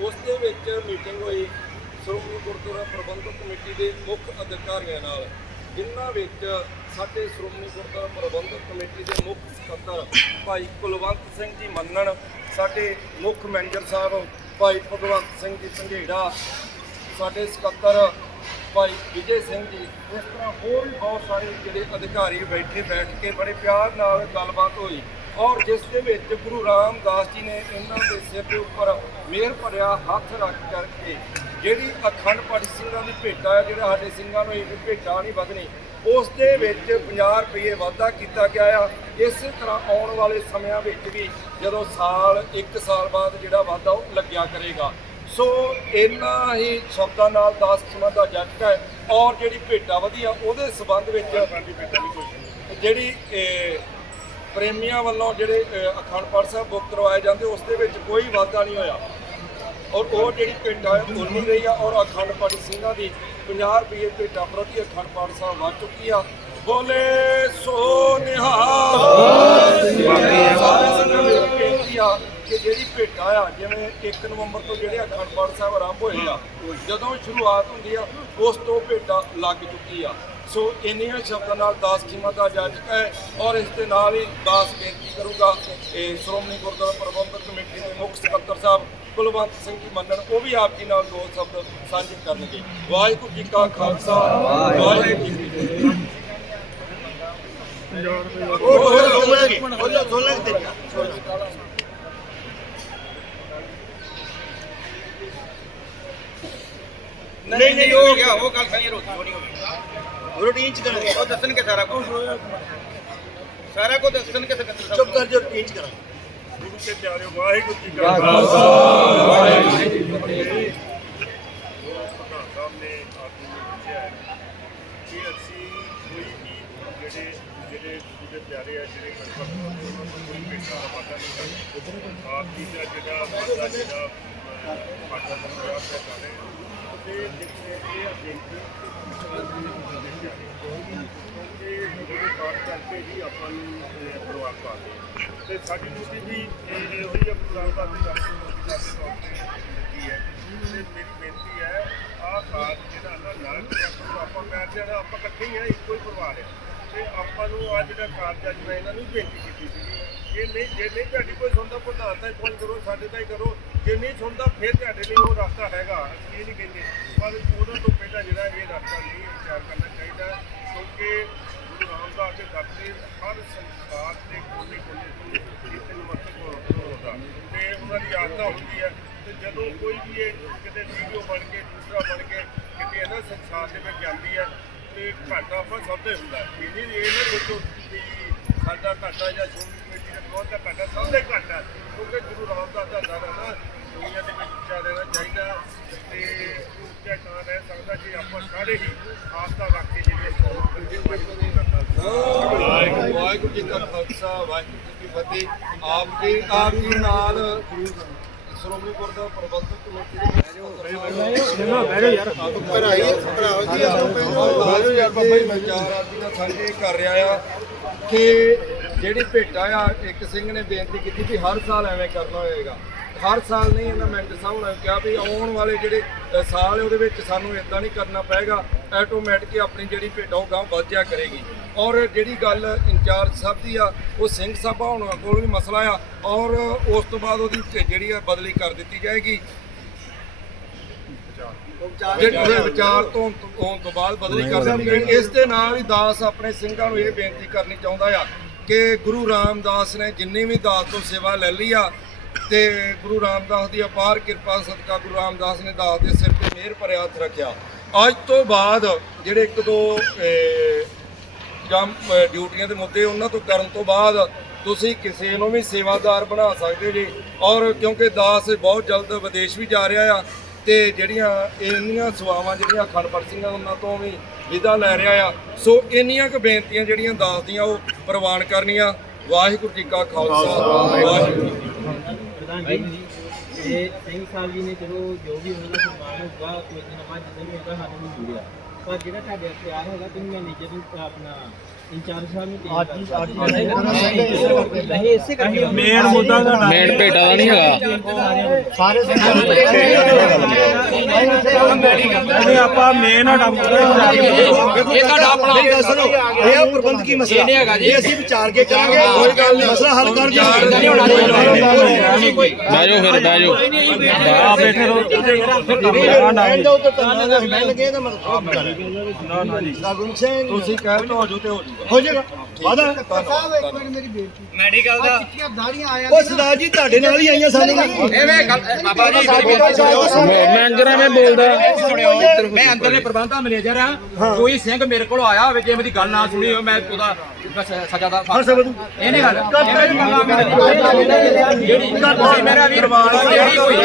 ਉਸ ਦੇ ਵਿੱਚ ਮੀਟਿੰਗ ਹੋਈ ਸ਼੍ਰੋਮਣੀ ਗੁਰਦੁਆਰਾ ਪ੍ਰਬੰਧਕ ਕਮੇਟੀ ਦੇ ਮੁੱਖ ਅਧਿਕਾਰੀਆਂ ਨਾਲ, ਜਿਨ੍ਹਾਂ ਵਿੱਚ ਸਾਡੇ ਸ਼੍ਰੋਮਣੀ ਗੁਰਦੁਆਰਾ ਪ੍ਰਬੰਧਕ ਕਮੇਟੀ ਦੇ ਮੁੱਖ ਸਕੱਤਰ ਭਾਈ ਕੁਲਵੰਤ ਸਿੰਘ ਜੀ ਮੰਨਣ, ਸਾਡੇ ਮੁੱਖ ਮੈਨੇਜਰ ਸਾਹਿਬ ਭਾਈ ਭਗਵੰਤ ਸਿੰਘ ਜੀ ਸੰਘੇੜਾ, ਸਾਡੇ ਸਕੱਤਰ ਭਾਈ ਵਿਜੇ ਸਿੰਘ ਜੀ, ਇਸ ਤਰ੍ਹਾਂ ਹੋਰ ਬਹੁਤ ਸਾਰੇ ਜਿਹੜੇ ਅਧਿਕਾਰੀ ਬੈਠੇ ਬੈਠ ਕੇ ਬੜੇ ਪਿਆਰ ਨਾਲ ਗੱਲਬਾਤ ਹੋਈ। ਔਰ ਜਿਸ ਦੇ ਵਿੱਚ ਗੁਰੂ ਰਾਮਦਾਸ ਜੀ ਨੇ ਇਹਨਾਂ ਦੇ ਸਿਰ ਦੇ ਉੱਪਰ ਮਿਹਰ ਭਰਿਆ ਹੱਥ ਰੱਖ ਕਰਕੇ ਜਿਹੜੀ ਅਖੰਡ ਪਾਠ ਸਿੰਘਾਂ ਦੀ ਭੇਟਾ ਹੈ ਜਿਹੜਾ ਸਾਡੇ ਸਿੰਘਾਂ ਨੂੰ ਇਹ ਭੇਟਾ ਨਹੀਂ ਵਧਣੀ ਉਸ ਦੇ ਵਿੱਚ 50 ਰੁਪਏ ਵਾਧਾ ਕੀਤਾ ਗਿਆ ਆ। ਇਸੇ ਤਰ੍ਹਾਂ ਆਉਣ ਵਾਲੇ ਸਮਿਆਂ ਵਿੱਚ ਵੀ ਜਦੋਂ ਸਾਲ 1 ਸਾਲ ਬਾਅਦ ਜਿਹੜਾ ਵਾਧਾ ਉਹ ਲੱਗਿਆ ਕਰੇਗਾ। ਸੋ ਇੰਨਾ ਹੀ ਸ਼ਬਦਾਂ ਨਾਲ ਦਾਸ ਕਿਸਮਾਂ ਦਾ ਜੱਟ ਹੈ ਔਰ ਜਿਹੜੀ ਭੇਟਾ ਵਧੀਆ ਉਹਦੇ ਸਬੰਧ ਵਿੱਚ ਜਿਹੜੀ ਪ੍ਰੇਮੀਆਂ ਵੱਲੋਂ ਜਿਹੜੇ ਅਖੰਡ ਪਾਠ ਸਾਹਿਬ ਬੁੱਕ ਕਰਵਾਏ ਜਾਂਦੇ ਉਸ ਦੇ ਵਿੱਚ ਕੋਈ ਵਾਧਾ ਨਹੀਂ ਹੋਇਆ। ਔਰ ਉਹ ਜਿਹੜੀ ਭੇਟਾ ਹੈ ਉਨੀ ਰਹੀ ਆ ਔਰ ਅਖੰਡ ਪਾਠ ਸਿੰਘਾਂ ਦੀ 50 ਰੁਪਏ ਭੇਟਾ ਪ੍ਰਤੀ ਅਖੰਡ ਪਾਠ ਸਾਹਿਬ ਵੱਧ ਚੁੱਕੀ ਆ। ਬੋਲੇ ਸੋ ਨਿਹਾਲ। ਕਿ ਜਿਹੜੀ ਭੇਟਾ ਆ ਜਿਵੇਂ 1 ਨਵੰਬਰ ਤੋਂ ਜਿਹੜੇ ਅਖੰਡ ਪਾਠ ਸਾਹਿਬ ਆਰੰਭ ਹੋਏ ਆ ਜਦੋਂ ਸ਼ੁਰੂਆਤ ਹੁੰਦੀ ਆ ਉਸ ਤੋਂ ਭੇਟਾ ਲੱਗ ਚੁੱਕੀ ਆ। ਸੋ ਇੰਨੀਆਂ ਸ਼ਬਦਾਂ ਨਾਲ ਦਾਸ ਖੀਮਾ ਦਾ ਜਾਜਕ ਹੈ ਔਰ ਇਸ ਦੇ ਨਾਲ ਹੀ ਦਾਸ ਬੇਨਤੀ ਕਰੂਗਾ ਇਹ ਸ਼੍ਰੋਮਣੀ ਗੁਰਦੁਆਰਾ ਪ੍ਰਬੰਧਕ ਕਮੇਟੀ ਦੇ ਮੁੱਖ ਸਕੱਤਰ ਸਾਹਿਬ ਕੁਲਵੰਤ ਸਿੰਘ ਜੀ ਮੰਨਣ, ਉਹ ਵੀ ਆਪ ਜੀ ਨਾਲ ਦੋ ਸ਼ਬਦ ਸਾਂਝੇ ਕਰਨਗੇ। ਵਾਹਿਗੁਰੂ ਜੀ ਕਾ ਖਾਲਸਾ, ਵਾਹਿਗੁਰੂ ਜੀ ਕੀ ਫਤਿਹ ਨਹੀਂ ਨਹੀਂ ਹੋ ਗਿਆ, ਉਹ ਗੱਲ ਸਾਰੀ ਰੋਟੀ ਹੋਣੀ ਹੋ ਗਈ ਰੂਟੀਨ ਚ ਕਰਾਂਗੇ ਉਹ ਦੱਸਣਗੇ ਸਾਰਾ ਕੁਝ ਸਾਰਾ ਕੁਝ ਦੱਸਣਗੇ ਸਕੱਤਰ ਸਾਹਿਬ ਚੁੱਪ ਕਰ ਜੋ ਰੂਟੀਨ ਚ ਕਰਾਂਗੇ ਗੁਰੂ ਕੇ ਪਿਆਰੇ ਵਾਹਿਗੁਰੂ ਜੀ ਕਾ ਖਾਲਸਾ ਵਾਹਿਗੁਰੂ ਜੀ ਕੀ ਫਤਿਹ ਪ੍ਰਧਾਨ ਸਾਹਿਬ ਨੇ ਆਪ ਜੀ ਨੂੰ ਦੱਸਿਆ ਹੈ ਕਿ ਅਸੀਂ ਕੋਈ ਵੀ ਜਿਹੜੇ ਜਿਹੜੇ ਗੁਰੂ ਦੇ ਪਿਆਰੇ ਆ ਜਿਹੜੇ ਕਨਵਰਟ ਹੁੰਦੇ ਉਹਨਾਂ ਤੋਂ ਕੋਈ ਭੇਟਾ ਵਾਦਾ ਨਹੀਂ ਕਰਦੇ ਆਪ ਜੀ ਦਾ ਜਿਹੜਾ ਵਾਦਾ ਜਿਹੜਾ ਅਹ, ਵਾਦਾ ਨੂੰ ਯਾਦ ਕਰ ਰਹੇ ਹਾਂ ਤੇ ਜਿੱਥੇ ਇਹ ਆ ਬੇਨਤੀ ਕਿਉਂਕਿ ਜਿਹੜੇ ਪਾਠ ਕਰਕੇ ਆਪਾਂ ਨੂੰ ਅਹ, ਪਰਿਵਾਰ ਪਾਲਦੇ ਹਾਂ। ਤੇ ਸਾਡੀ ਡਿਊਟੀ ਵੀ ਇਹ ਇਹੋ ਹੀ ਆ ਗੁਰੂ ਰਾਮਦਾਸ ਦੀ ਦੇ ਤੌਰ ਤੇ ਲੱਗੀ ਹੈ। ਤੇ ਮੇਰੀ ਬੇਨਤੀ ਹੈ ਆਹ ਕਾਰਜ ਜਿਹੜਾ ਨਾ ਨਾਲ ਆਪਾਂ ਆਪਾਂ ਕਰਦੇ ਆਪਾਂ ਇਕੱਠੇ ਹੀ ਆ ਇੱਕੋ ਹੀ ਪਰਿਵਾਰ ਹੈ। ਤੇ ਆਪਾਂ ਨੂੰ ਆ ਜਿਹੜਾ ਕਾਰਜ ਅੱਜ ਮੈਂ ਇਹਨਾਂ ਨੂੰ ਬੇਨਤੀ ਕੀਤੀ ਸੀ ਜੇ ਨਹੀਂ ਜੇ ਨਹੀਂ ਤੁਹਾਡੀ ਕੋਈ ਸੁਣਦਾ ਪ੍ਰਧਾਨ ਤਾਂ ਫੋਨ ਕਰੋ ਸਾਡੇ ਤਾਂ ਹੀ ਕਰੋ। ਜੇ ਨਹੀਂ ਸੁਣਦਾ ਫਿਰ ਤੁਹਾਡੇ ਲਈ ਉਹ ਰਸਤਾ ਹੈਗਾ ਅਸੀਂ ਇਹ ਨਹੀਂ ਕਹਿੰਦੇ। ਪਰ ਉਹਨਾਂ ਤੋਂ ਪਹਿਲਾਂ ਜਿਹੜਾ ਇਹ ਰਸਤਾ ਨਹੀਂ ਵਿਚਾਰ ਕਰਨਾ ਚਾਹੀਦਾ ਕਿਉਂਕਿ ਗੁਰੂ ਰਾਮਦਾਸ ਹਰ ਸੰਸਾਰ ਦੇ ਕੋਨੇ ਕੋਨੇ ਤੋਂ ਇੱਥੇ ਨਮਸਤਕ ਹੁੰਦਾ ਤੇ ਉਹਨਾਂ ਦੀ ਆਸਥਾ ਹੁੰਦੀ ਹੈ ਤੇ ਜਦੋਂ ਕੋਈ ਵੀ ਇਹ ਕਿਤੇ ਵੀਡੀਓ ਬਣ ਕੇ, ਦੂਸਰਾ ਬਣ ਕੇ ਕਿਤੇ ਇਹਨਾਂ ਸੰਸਾਰ ਦੇ ਵਿੱਚ ਜਾਂਦੀ ਹੈ, ਤੇ ਘਾਟਾ ਆਪਾਂ ਸਭ ਦੇ ਹੁੰਦਾ ਹੈ। ਇਹ ਨਹੀਂ, ਇਹ ਨਾ ਸੋਚੋ ਵੀ ਸਾਡਾ ਘਾਟਾ ਜਾਂ ਸ਼੍ਰੋਮਣੀ ਕਮੇਟੀ ਦਾ ਬਹੁਤ ਦਾ ਘਾਟਾ ਸਭ ਦਾ ਘਾਟਾ ਕਿਉਂਕਿ ਗੁਰੂ ਰਾਮਦਾਸ ਦਾ ਦਰ ਹੈ ਨਾ, ਦੁਨੀਆ ਦੇ ਵਿੱਚ ਉੱਚਾ ਰਹਿਣਾ ਚਾਹੀਦਾ ਤੇ ਉੱਚਾ ਤਾਂ ਰਹਿ ਸਕਦਾ ਜੇ ਆਪਾਂ ਸਾਰੇ ਹੀ ਆਸਥਾ ਰੱਖ ਕੇ ਜਿਹੜੇ ਵਾਹਿਗੁਰੂ ਵਾਹਿਗੁਰੂ ਜੀ ਕਾ ਖਾਲਸਾ ਵਾਹਿਗੁਰੂ ਜੀ ਕੀ ਫਤਿਹ। ਆਪ ਜੀ ਆਪ ਜੀ ਨਾਲ ਸ਼੍ਰੋਮਣੀ ਗੁਰਦੁਆਰਾ ਪ੍ਰਬੰਧਕ ਕਮੇਟੀ ਦੇ ਭਰਾਈ ਭਰਾਓ ਜੀ ਬਾਜੂ ਯਾਰ ਬਾਬਾ ਜੀ ਮੈਂ ਚਾਰ ਆਦਮੀ ਨਾਲ ਸਾਂਝੇ ਕਰ ਰਿਹਾ ਆ ਕਿ ਜਿਹੜੀ ਭੇਟਾ ਆ ਇੱਕ ਸਿੰਘ ਨੇ ਬੇਨਤੀ ਕੀਤੀ ਕਿ ਹਰ ਸਾਲ ਐਵੇਂ ਕਰਨਾ ਹੋਏਗਾ। ਹਰ ਸਾਲ ਨਹੀਂ ਇਹਨਾਂ ਮੈਂਟ ਸਾਹਿਬ ਨੇ ਕਿਹਾ ਵੀ ਆਉਣ ਵਾਲੇ ਜਿਹੜੇ ਸਾਲ ਉਹਦੇ ਵਿੱਚ ਸਾਨੂੰ ਇਦਾਂ ਨਹੀਂ ਕਰਨਾ ਪਏਗਾ ਆਟੋਮੈਟਿਕ ਆਪਣੀ ਜਿਹੜੀ ਭੇਟਾ ਉਹ ਗਾਂ ਵਧਿਆ ਕਰੇਗੀ। ਔਰ ਜਿਹੜੀ ਗੱਲ ਇੰਚਾਰਜ ਸਾਹਿਬ ਦੀ ਆ ਉਹ ਸਿੰਘ ਸਾਹਿਬਾ ਹੋਣਾ ਕੋਲ ਵੀ ਮਸਲਾ ਆ ਔਰ ਉਸ ਤੋਂ ਬਾਅਦ ਉਹਦੀ ਜਿਹੜੀ ਆ ਬਦਲੀ ਕਰ ਦਿੱਤੀ ਜਾਏਗੀ। ਜਿਹੜੇ ਵਿਚਾਰ ਤੋਂ ਹੋਣ ਤੋਂ ਬਾਅਦ ਬਦਲੀ ਕਰ ਦਿੱਤੀ ਗਈ ਇਸ ਦੇ ਨਾਲ ਹੀ ਦਾਸ ਆਪਣੇ ਸਿੰਘਾਂ ਨੂੰ ਇਹ ਬੇਨਤੀ ਕਰਨੀ ਚਾਹੁੰਦਾ ਆ ਕਿ ਗੁਰੂ ਰਾਮਦਾਸ ਨੇ ਜਿੰਨੀ ਵੀ ਦਾਸ ਤੋਂ ਸੇਵਾ ਲੈ ਲਈ ਆ ਤੇ ਗੁਰੂ ਰਾਮਦਾਸ ਦੀ ਅਪਾਰ ਕਿਰਪਾ, ਸਦਕਾ ਗੁਰੂ ਰਾਮਦਾਸ ਨੇ ਦਾਸ ਦੇ ਸਿਰ ਤੇ ਮਿਹਰ ਭਰਿਆ ਹੱਥ ਰੱਖਿਆ। ਅੱਜ ਤੋਂ ਬਾਅਦ ਜਿਹੜੇ ਇੱਕ ਦੋ ਜਾਂ ਡਿਊਟੀਆਂ ਦੇ ਮੁੱਦੇ ਉਹਨਾਂ ਤੋਂ ਕਰਨ ਤੋਂ ਬਾਅਦ ਤੁਸੀਂ ਕਿਸੇ ਨੂੰ ਵੀ ਸੇਵਾਦਾਰ ਬਣਾ ਸਕਦੇ ਜੀ। ਔਰ ਕਿਉਂਕਿ ਦਾਸ ਬਹੁਤ ਜਲਦ ਵਿਦੇਸ਼ ਵੀ ਜਾ ਰਿਹਾ ਆ ਤੇ ਜਿਹੜੀਆਂ ਇੰਨੀਆਂ ਸੇਵਾਵਾਂ, ਜਿਹੜੀਆਂ ਅਖੰਡ ਪਾਠ ਉਹਨਾਂ ਤੋਂ ਵੀ ਵਿਦਾ ਲੈ ਰਿਹਾ ਆ। ਸੋ ਇੰਨੀਆਂ ਕੁ ਬੇਨਤੀਆਂ ਜਿਹੜੀਆਂ ਦਾਸ ਦੀਆਂ ਉਹ ਪ੍ਰਵਾਨ ਕਰਨੀਆਂ। ਵਾਹਿਗੁਰੂ ਜੀ ਕਾ ਖਾਲਸਾ, ਵਾਹਿਗੁਰੂ ਜੀ ਕੀ ਫਤਿਹ ਪ੍ਰਧਾਨ ਜੀ ਇਹ ਸਿੰਘ ਸਾਹਿਬ ਜੀ ਨੇ ਚਲੋ ਜੋ ਵੀ ਉਹਨਾਂ ਦਾ ਸਨਮਾਨ ਹੋਊਗਾ ਕੋਈ ਨਵਾਂ ਜਿੱਦਾਂ ਵੀ ਹੋਊਗਾ ਸਾਨੂੰ ਨਹੀਂ ਜੁੜਿਆ ਪਰ ਜਿਹੜਾ ਤੁਹਾਡੇ ਅਖਤਿਆਰ ਹੈਗਾ ਤੁਸੀਂ ਮੈਨੇਜਰ ਨੂੰ ਆਪਣਾ ਇੰਚਾਰਜ ਸਾਹਿਬ ਨੂੰ ਅੱਜ ਅੱਜ ਨਹੀਂ ਇਸੇ ਕਰਕੇ ਮੇਨ ਮੁੱਦਾ ਸਾਡਾ ਮੇਨ ਭੇਟਾ ਦਾ ਨਹੀਂ ਹੈਗਾ। ਸਾਰੇ ਉਹਨੇ ਆਪਾਂ ਮੇਨ ਸਾਡਾ ਮੁੱਦਾ ਇਹ ਤੁਹਾਡਾ ਆਪਣਾ ਮੇਰੀ ਗੱਲ ਸੁਣੋ ਇਹ ਆ ਪ੍ਰਬੰਧਕੀ ਮਸਲਾ। ਇਹ ਨਹੀਂ ਹੈਗਾ ਜੀ। ਇਹ ਅਸੀਂ ਵਿਚਾਰ ਕੇ ਕਰਾਂਗੇ ਕੋਈ ਗੱਲ ਨਹੀਂ। ਮਸਲਾ ਹੱਲ ਕਰ ਨਹੀਂ। ਹੋਣਾ ਜੀ। ਕੋਈ ਬਹਿ ਜਾਓ ਫਿਰ ਬਹਿ ਜਾਓ। ਆ ਬੈਠੇ ਰਹੋ। ਨਾ ਤਾਂ ਮੈਂ ਲੱਗੇ ਤਾਂ ਨਾ ਨਾ ਜੀ ਸਾਗੁਨ ਸਿੰਘ ਤੁਸੀਂ ਕਹਿ ਦੋ ਹੋ ਜੂ ਤੇ ਹੋ ਜੂਗਾ ਹੋ ਜਾਏਗਾ ਵਾਦਾ ਮੈਡੀਕਲ ਦਾ ਉਹ ਸਰਦਾਰ ਜੀ ਤੁਹਾਡੇ ਨਾਲ ਹੀ ਆਈਆਂ ਸਾਨੂੰ ਇਹ ਵੇ ਗੱਲ ਇਹ ਬਾਬਾ ਜੀ ਮੇਰੀ ਬੇਨਤੀ ਸੁਣਿਓ ਮੈਨੇਜਰ ਐਵੇਂ ਬੋਲਦਾ ਮੈਂ ਅੰਦਰਲੇ ਪ੍ਰਬੰਧਾ ਮੈਨੇਜਰ ਆ ਕੋਈ ਸਿੰਘ ਮੇਰੇ ਕੋਲ ਆਇਆ ਹੋਵੇ ਜੇ ਮੇਰੀ ਗੱਲ ਨਾ ਸੁਣੀ ਹੋਵੇ ਮੈਂ ਉਹਦਾ ਸਜ਼ਾ ਦਾ ਹਰ ਸਬਦ ਇਹ ਨਹੀਂ ਗੱਲ। ਇਹ ਮੇਰੀ ਗੱਲ। ਆ, ਮੇਰੀ- ਜਿਹੜੀ ਮੇਰਾ ਵੀਰ ਜਿਹੜੀ ਹੋਈ